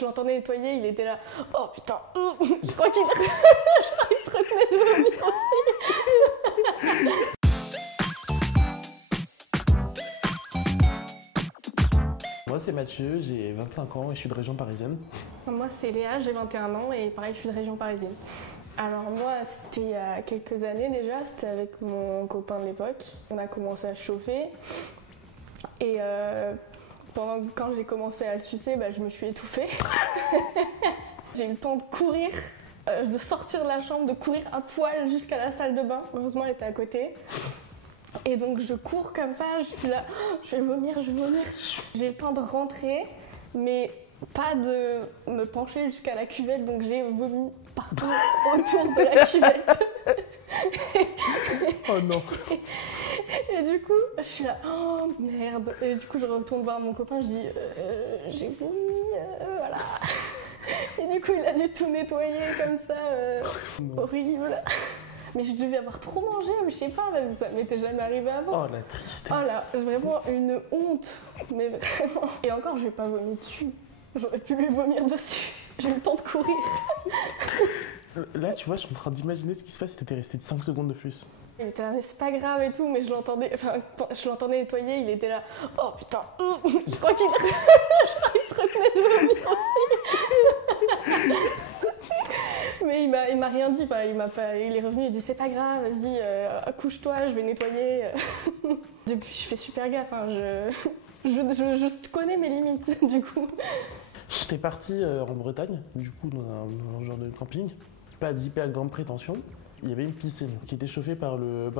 Je l'entendais nettoyer, il était là. Oh putain, je crois qu'il se retenait de vomir aussi. Moi c'est Mathieu, j'ai 25 ans et je suis de région parisienne. Moi c'est Léa, j'ai 21 ans et pareil je suis de région parisienne. Alors moi c'était il y a quelques années déjà, c'était avec mon copain de l'époque. On a commencé à chauffer et quand j'ai commencé à le sucer, je me suis étouffée. J'ai eu le temps de courir, de sortir de la chambre, de courir à poil jusqu'à la salle de bain. Heureusement elle était à côté. Et donc je cours comme ça, je suis là, je vais vomir. J'ai le temps de rentrer, mais pas de me pencher jusqu'à la cuvette, donc j'ai vomi partout autour de la cuvette. Oh non. Et du coup, je suis là, oh merde. Et du coup, je retourne voir mon copain, je dis, j'ai vomi, voilà. Et du coup, il a dû tout nettoyer comme ça, horrible. Mais je devais avoir trop mangé, ou je sais pas, parce que ça m'était jamais arrivé avant. Oh la tristesse. Oh là, vraiment une honte, mais vraiment. Et encore, je vais pas vomir dessus. J'aurais pu lui vomir dessus. J'ai eu le temps de courir. Là, tu vois, je suis en train d'imaginer ce qui se passe si t'étais resté 5 secondes de plus. Il était là, mais c'est pas grave et tout, mais je l'entendais nettoyer, il était là, oh putain, je crois qu'il se retenait de vomir aussi. Mais il m'a rien dit, il est revenu, il dit c'est pas grave, vas-y, couche-toi, je vais nettoyer. Depuis, je fais super gaffe, je connais mes limites, du coup. J'étais parti en Bretagne, du coup, dans un genre de camping, pas d'hyper grande prétention. Il y avait une piscine qui était chauffée par le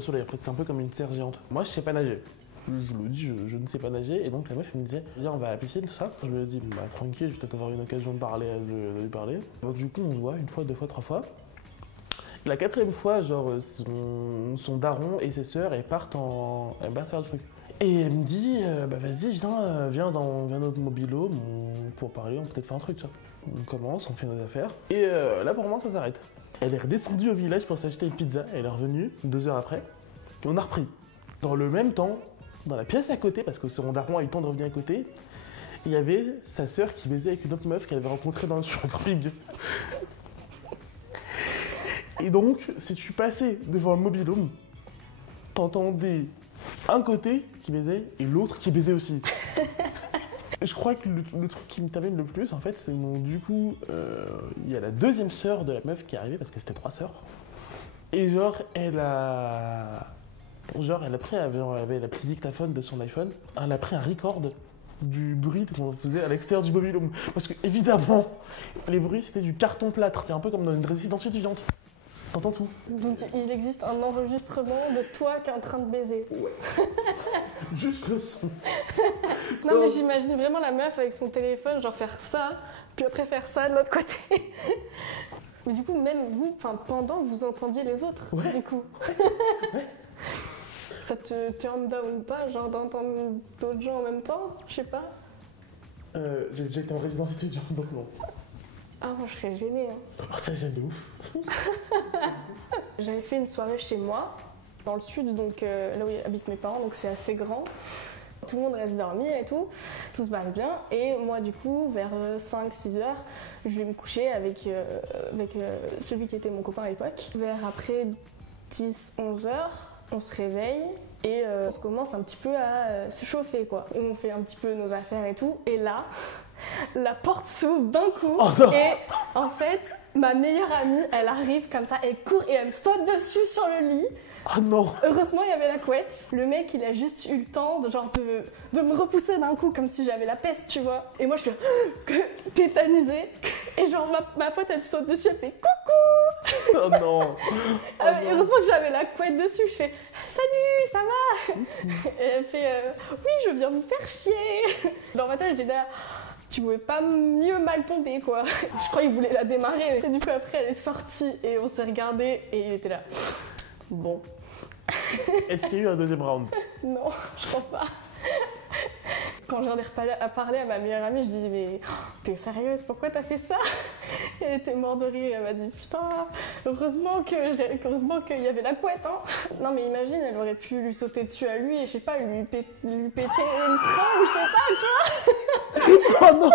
soleil. En fait, c'est un peu comme une serre géante. Moi, je sais pas nager. Je le dis, je ne sais pas nager. Et donc, la meuf, elle me disait, viens, on va à la piscine, tout ça. Je lui ai dit, tranquille, je vais peut-être avoir une occasion de lui parler. Donc, du coup, on se voit une fois, deux fois, trois fois. La quatrième fois, genre, son daron et ses sœurs, elles partent faire le truc. Et elle me dit, vas-y, viens dans notre mobilo pour parler, on peut peut-être faire un truc, ça. On commence, on fait nos affaires. Et là, pour moi, ça s'arrête. Elle est redescendue au village pour s'acheter une pizza, elle est revenue 2 heures après, et on a repris. Dans le même temps, dans la pièce à côté, parce que son daron a eu le temps de revenir à côté, il y avait sa sœur qui baisait avec une autre meuf qu'elle avait rencontrée sur un camping. Et donc, si tu passais devant le mobil-home, t'entendais un côté qui baisait et l'autre qui baisait aussi. Je crois que le truc qui me termine le plus, en fait, c'est du coup, il y a la deuxième sœur de la meuf qui est arrivée, parce que c'était 3 sœurs. Et elle avait la petite dictaphone de son iPhone, elle a pris un record du bruit qu'on faisait à l'extérieur du mobil-home. Parce que, évidemment, les bruits, c'était du carton-plâtre. C'est un peu comme dans une résidence étudiante. T'entends tout. Donc il existe un enregistrement de toi qui est en train de baiser. Ouais. Juste le son. Non mais j'imagine vraiment la meuf avec son téléphone, genre faire ça, puis après faire ça de l'autre côté. Mais du coup, même vous, pendant, vous entendiez les autres, ouais. Du coup. Ouais. Ça te turn down pas, genre d'entendre d'autres gens en même temps? Je sais pas. J'ai été en résidence étudiante, donc non. Ah, moi je serais gênée. Oh, ça gêne de ouf. J'avais fait une soirée chez moi, dans le sud, donc là où habitent mes parents, donc c'est assez grand. Tout le monde reste dormir et tout se passe bien. Et moi, du coup, vers 5-6 heures, je vais me coucher avec celui qui était mon copain à l'époque. Vers après 10-11 heures, on se réveille et on commence un petit peu à se chauffer, quoi. On fait un petit peu nos affaires et tout. Et là, la porte s'ouvre d'un coup. Oh non. Et en fait, ma meilleure amie, elle arrive comme ça, elle court et elle me saute dessus sur le lit. Oh non. Heureusement, il y avait la couette. Le mec, il a juste eu le temps de me repousser d'un coup, comme si j'avais la peste, tu vois. Et moi, je suis tétanisée. Et genre, ma pote, elle saute dessus, elle fait coucou. Oh non. Heureusement que j'avais la couette dessus. Je fais salut, ça va. Et elle fait oui, je viens vous faire chier. Dans ma tête, j'ai dit tu pouvais pas mieux mal tomber, quoi. Je crois qu'il voulait la démarrer. Et du coup, après, elle est sortie et on s'est regardé et il était là. Bon. Est-ce qu'il y a eu un deuxième round? Non, je pense pas. Quand j'en ai parlé à ma meilleure amie, je dis mais t'es sérieuse, pourquoi t'as fait ça? Elle était morte de rire, elle m'a dit putain, heureusement qu'il y avait la couette, hein. Non mais imagine, elle aurait pu lui sauter dessus à lui et je sais pas, lui péter une frein ou je sais pas, tu vois. Oh non.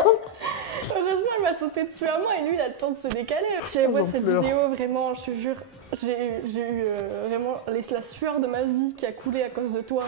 sauter dessus à moi et lui il a le temps de se décaler. Si elle voit cette vidéo, vraiment, je te jure, j'ai eu vraiment la sueur de ma vie qui a coulé à cause de toi.